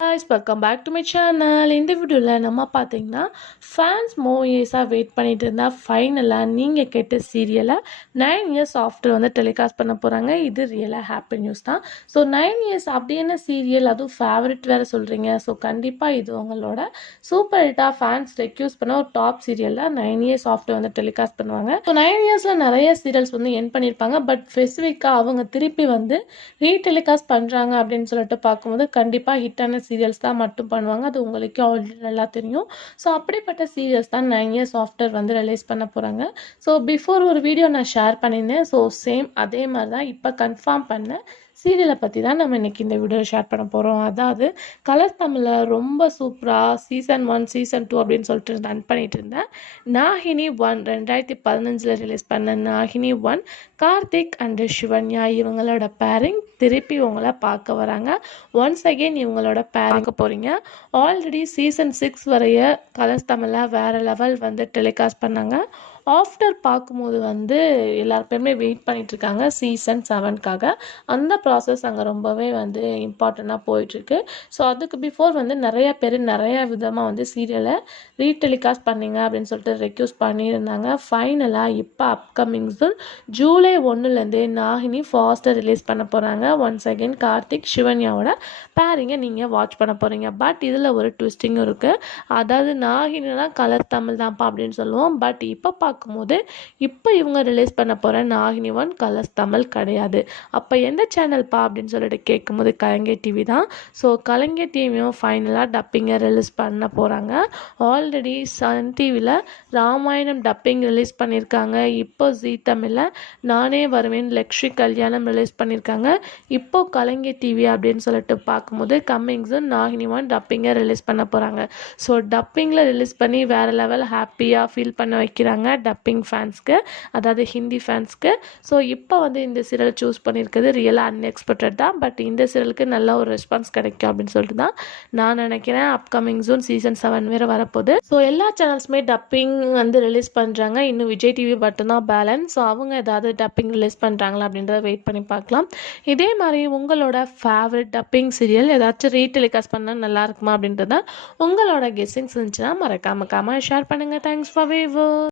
guys, welcome back to my channel. இந்த வீடியோவில் நம்ம பார்த்தீங்கன்னா ஃபேன்ஸ் மூவிஸாக வெயிட் பண்ணிட்டு இருந்தால் ஃபைனலாக நீங்கள் கேட்ட சீரியலை 9 இயர்ஸ் ஆஃப்டர் வந்து டெலிகாஸ்ட் பண்ண போகிறாங்க. இது ரியலாக ஹாப்பி நியூஸ் தான். ஸோ 9 இயர்ஸ் அப்படி என்ன சீரியல், அதுவும் ஃபேவரட் வேறு சொல்கிறீங்க. ஸோ கண்டிப்பாக இது உங்களோட சூப்பர் ஹிட்டாக ஃபேன்ஸ் ரெக்யூஸ் பண்ண ஒரு டாப் சீரியலில் 9 இயர்ஸ் ஆஃப்டர் வந்து டெலிகாஸ்ட் பண்ணுவாங்க. ஸோ 9 இயர்ஸில் நிறைய சீரியல்ஸ் வந்து என் பண்ணியிருப்பாங்க. பட் ஸ்பெசிஃபிக்காக அவங்க திருப்பி வந்து ரீடெலிகாஸ்ட் பண்ணுறாங்க அப்படின்னு சொல்லிட்டு பார்க்கும்போது கண்டிப்பாக ஹிட்டான சீரியல்ஸ் தான் மட்டும் பண்ணுவாங்க. அது உங்களுக்கு ஆல்ரெடி நல்லா தெரியும். ஸோ அப்படிப்பட்ட சீரியல்ஸ் தான் 9 இயர்ஸ் ஆஃப்டர் வந்து ரிலீஸ் பண்ண போகிறாங்க. ஸோ பிஃபோர் ஒரு வீடியோ நான் ஷேர் பண்ணியிருந்தேன். ஸோ சேம் அதே மாதிரி தான் இப்போ கன்ஃபார்ம் பண்ண சீரியலை பற்றி தான் நம்ம இன்றைக்கி இந்த வீடியோ ஷேர் பண்ண போகிறோம். அதாவது கலர்ஸ் தமிழில் ரொம்ப சூப்பராக சீசன் 1 சீசன் 2 அப்படின்னு சொல்லிட்டு ரன் பண்ணிட்டு இருந்தேன். நாகினி 1 2015 ரிலீஸ் பண்ண நாகினி 1 கார்த்திக் அண்ட் சிவன்யா இவங்களோட பேரிங் திருப்பி உங்களை பார்க்க வராங்க. ஒன்ஸ் அகெயின் இவங்களோட பேரிங்க போகிறீங்க. ஆல்ரெடி சீசன் 6 வரைய கலர்ஸ் தமிழில் வேறு லெவல் வந்து டெலிகாஸ்ட் பண்ணாங்க. ஆஃப்டர் பார்க்கும்போது வந்து எல்லாருமே வெயிட் பண்ணிகிட்ருக்காங்க சீசன் 7க்காக. அந்த ப்ராசஸ் அங்கே ரொம்பவே வந்து இம்பார்ட்டண்ட்டாக போயிட்டுருக்கு. ஸோ அதுக்கு பிஃபோர் வந்து நிறைய பேர் நிறையா விதமாக வந்து சீரியலை ரீடெலிகாஸ்ட் பண்ணிங்க அப்படின்னு சொல்லிட்டு ரெக்யூஸ் பண்ணியிருந்தாங்க. ஃபைனலாக இப்போ அப்கமிங் ஜூலை 1லேருந்தே நாகினி ஃபாஸ்ட்டாக ரிலீஸ் பண்ண போகிறாங்க. ஒன்ஸ் அகெயின் கார்த்திக் சிவன்யாவோட பேரிங்கை நீங்கள் வாட்ச் பண்ண போகிறீங்க. பட் இதில் ஒரு ட்விஸ்டிங்கும் இருக்குது. அதாவது நாகினா கலர் தமிழ் தான்ப்பா அப்படின்னு சொல்லுவோம். பட் இப்போ பார்க்கும்போது இப்போ இவங்க ரிலீஸ் பண்ண போகிற நாகினி 1 கலர்ஸ் தமிழ் கிடையாது. அப்போ எந்த சேனல்ப்பா அப்படின்னு சொல்லிட்டு கேட்கும்போது கலைஞர் டிவி தான். ஸோ கலைஞர் டிவியும் ஃபைனலாக டப்பிங்கை ரிலீஸ் பண்ண போகிறாங்க. ஆல்ரெடி சன் டிவியில் ராமாயணம் டப்பிங் ரிலீஸ் பண்ணியிருக்காங்க. இப்போ ஜீ தமிழில் நானே வருவேன் லக்ஷ்மி கல்யாணம் ரிலீஸ் பண்ணியிருக்காங்க. இப்போ கலைஞர் டிவி அப்படின்னு சொல்லிட்டு பார்க்கும்போது கம்மிங் சூன் நாகினி 1 டப்பிங்கை ரிலீஸ் பண்ண போகிறாங்க. ஸோ டப்பிங்கில் ரிலீஸ் பண்ணி வேறு லெவல் ஹாப்பியாக ஃபீல் பண்ண வைக்கிறாங்க டப்பிங் ஃபேன்ஸ்க்கு, அதாவது ஹிந்தி ஃபேன்ஸ்க்கு. ஸோ இப்போ வந்து இந்த சீரியல் சூஸ் பண்ணியிருக்கிறது ரியலாக அன்எக்ஸ்பெக்டட் தான். பட் இந்த சீரியலுக்கு நல்ல ஒரு ரெஸ்பான்ஸ் கிடைக்கும் அப்படின்னு சொல்லிட்டு தான் நான் நினைக்கிறேன். அப்கமிங் ஜூன் சீசன் 7 வேறு வரப்போகுது. ஸோ எல்லா சேனல்ஸுமே டப்பிங் வந்து ரிலீஸ் பண்ணுறாங்க. இன்னும் விஜய் டிவி மட்டும்தான் பேலன்ஸ். ஸோ அவங்க ஏதாவது டப்பிங் ரிலீஸ் பண்ணுறாங்களா அப்படின்றத வெயிட் பண்ணி பார்க்கலாம். இதே மாதிரி உங்களோட ஃபேவரட் டப்பிங் சீரியல் ஏதாச்சும் ரீடெலிகாஸ்ட் பண்ணால் நல்லா இருக்குமா அப்படின்றத உங்களோட கெஸ்ஸிங்ஸ் இருந்துச்சுன்னா மறக்காம ஷேர் பண்ணுங்கள். Thanks for viewer.